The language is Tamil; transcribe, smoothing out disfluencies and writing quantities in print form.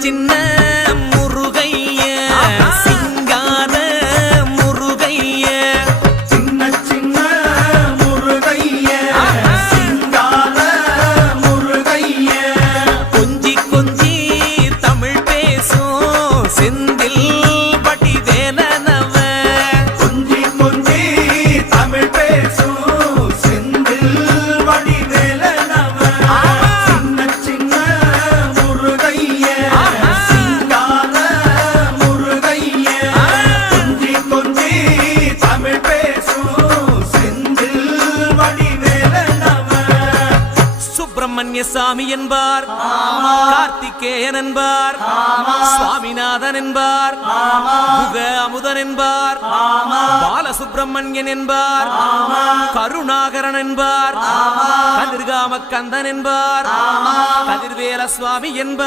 சின்ன முருகைய சிங்கார முருகைய சின்ன சின்ன முருகைய சிங்கார முருகைய கொஞ்சி கொஞ்சி தமிழ் பேசும் செந்தில் பட்டி வேலனவ கொஞ்சி கொஞ்சி தமிழ் பேசும் செந்தில் பட்டி வேலனவ சின்ன சின்ன முருகைய சிங்கார முருகைய கொஞ்சி கொஞ்சி தமிழ் பேசும் செந்தில் பட்டி வேலனவ சுப்பிரமணிய சாமி என்பார் கார்த்திகேயன் என்பார் சுவாமிநாதன் என்பார் முக அமுதன் என்பார் பாலசுப்பிரமணியன் என்பார் கருணாகரன் என்பார் கதிர்காம கந்தன் என்பார் கதிர்வேல சுவாமி என்பார்